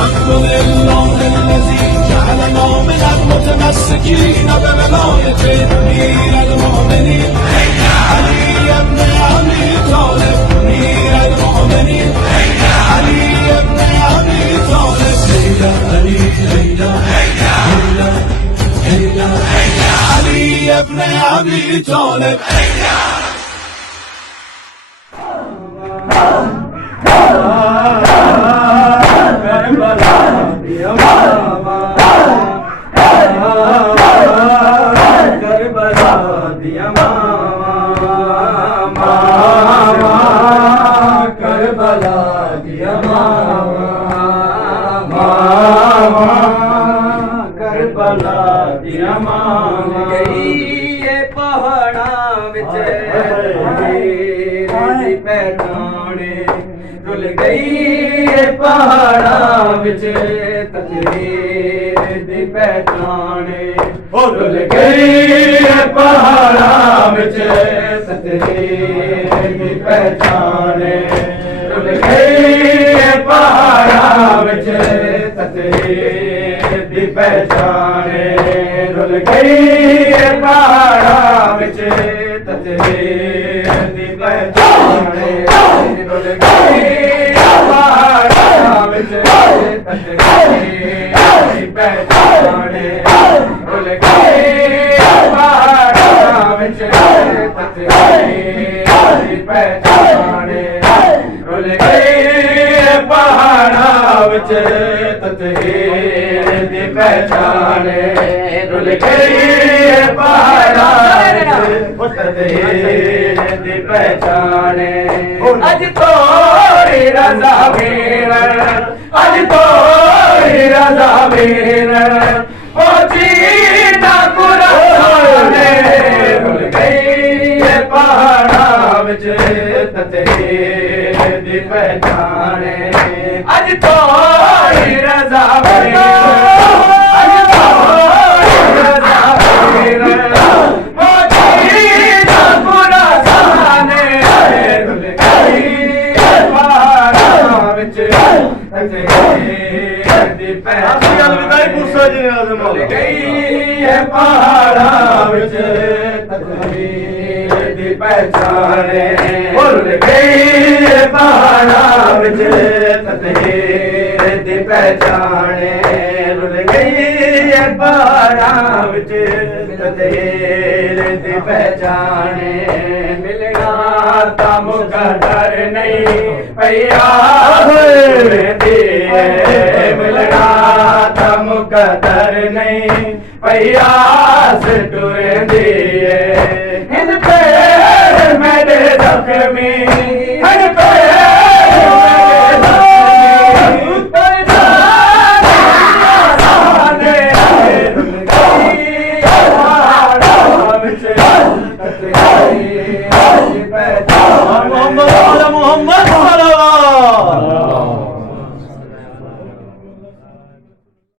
الحمد لله الذي جعلنا من المتمسكين بولاية أمير المؤمنين علي بن أبي طالب أمير المؤمنين علي بن أبي طالب هيدا علي هيدا هيدا هيدا علي بن أبي طالب पहाड़ा विच तकदीर दी पहचाने रुल गई पहाड़ा विच तकदीर दी पहचाने रुल गई पहाड़ा विच तकदीर दी पहचाने रुल गई पहाड़ा विच तकदीर दी पहचाने रुल गई पहचाने रुल गई पहाड़ा विच पहचाने रुल गई पहाड़ा विच तकदीर दी पहचाने रुल गई पहाड़ा विच तकदीर दी पहचाने अज तोरी रज़ा मेर अज तोरी रज़ा मेर पहुंची ना कुराने रुल गई पहाड़ा विच तकदीर दी पहचाने अज तोरी रज़ा मेर अज तोरी रज़ा मेर पहुंची ना कुराने रुल गई पहाड़ा विच पहाड़ा विच तकदीर दी पहचाने रुल गई पहाड़ा विच तकदीर दी पहचाने रुल गई पहाड़ा विच तकदीर दी पहचाने मिलना ता मुकद्दर नहीं पैया मिलना ता मुकद्दर नहीं पैयास टुरदी हिंद पैर मेरे जख्मी हिंद पैर मेरे जख्मी